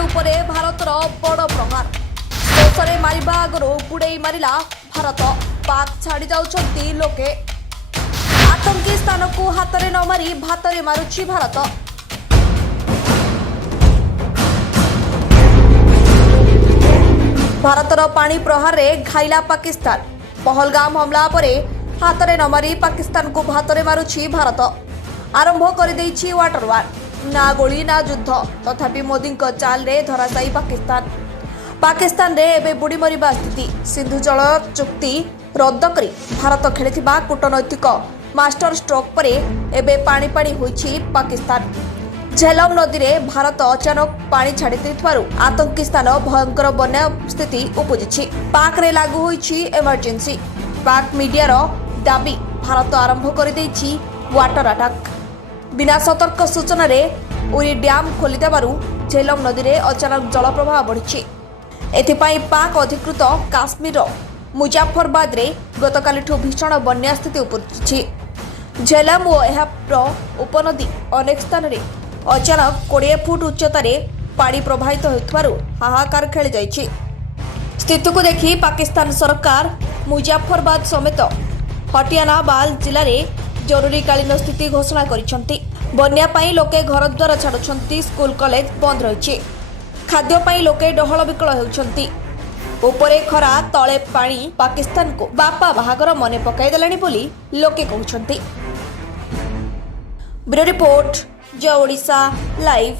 उपरे भारतर बड़ प्रहार देशरे मारिबा आगरो बुड़े मारिला भारत पाक छाड़ी जाउछंती लोके आतंकी स्थान को हाथ में न मारी भातरे मारुछि भारत। भारतर पानी प्रहार रे घाइला पाकिस्तान पहलगाम हमला परे हाथ में न मारी पाकिस्तान को भातरे मारुछि भारत। आरंभ कर देइछि वाटर वार ना गोली ना युद्ध तथापि मोदी चाल रे धराशायी पाकिस्तान रे एबे बुड़ी मरिबा स्थिति। सिंधु जल चुक्ति रद्द करी भारत खेलिथिबा कूटनैतिक मास्टर स्ट्रोक परे एबे पानी पानी होइछि पाकिस्तान। झेलम नदी रे भारत अचानक पानी छाड़ी देथिबारु आतंकी स्थान भयंकर बन्या स्थिति उपजिछि। पाक रे लागू होइछि इमरजेंसी। पाक मीडिया रो दाबी भारत आरंभ कर देइछि वाटर अटैक। बिना सतर्क सूचना रे उरी डैम खोली देबारु झेलम नदी रे अचानक जल प्रवाह बढ़िछि। एथिपाई पाक अधिकृत काश्मीर मुजाफरबाद रे गतकालिठू भीषण बन्या स्थिति उपजिछि। झेलम और एहार उपनदी अनेक स्थान रे अचानक 20 फुट उच्चतार पानी प्रवाहित होइथबारु हाहाकार खेली जाइछि। स्थिति को देखि पाकिस्तान सरकार मुजाफरबाद समेत हटियानाबाद जिले में जरूरीकालीन स्थिति घोषणा करिसेंती। बन्या पाई लोके घर द्वार छाड़ुछंती, स्कूल कॉलेज बंद रहिछि। खाद्य पाई लोके डहल विकल हेउछंती। उपरे खरा तळे पानी पाकिस्तान को बापा बाहागर मने पकाई देलानी बोली लोके कहउछंती। ब्यूरो रिपोर्ट, जय ओडिशा लाइव।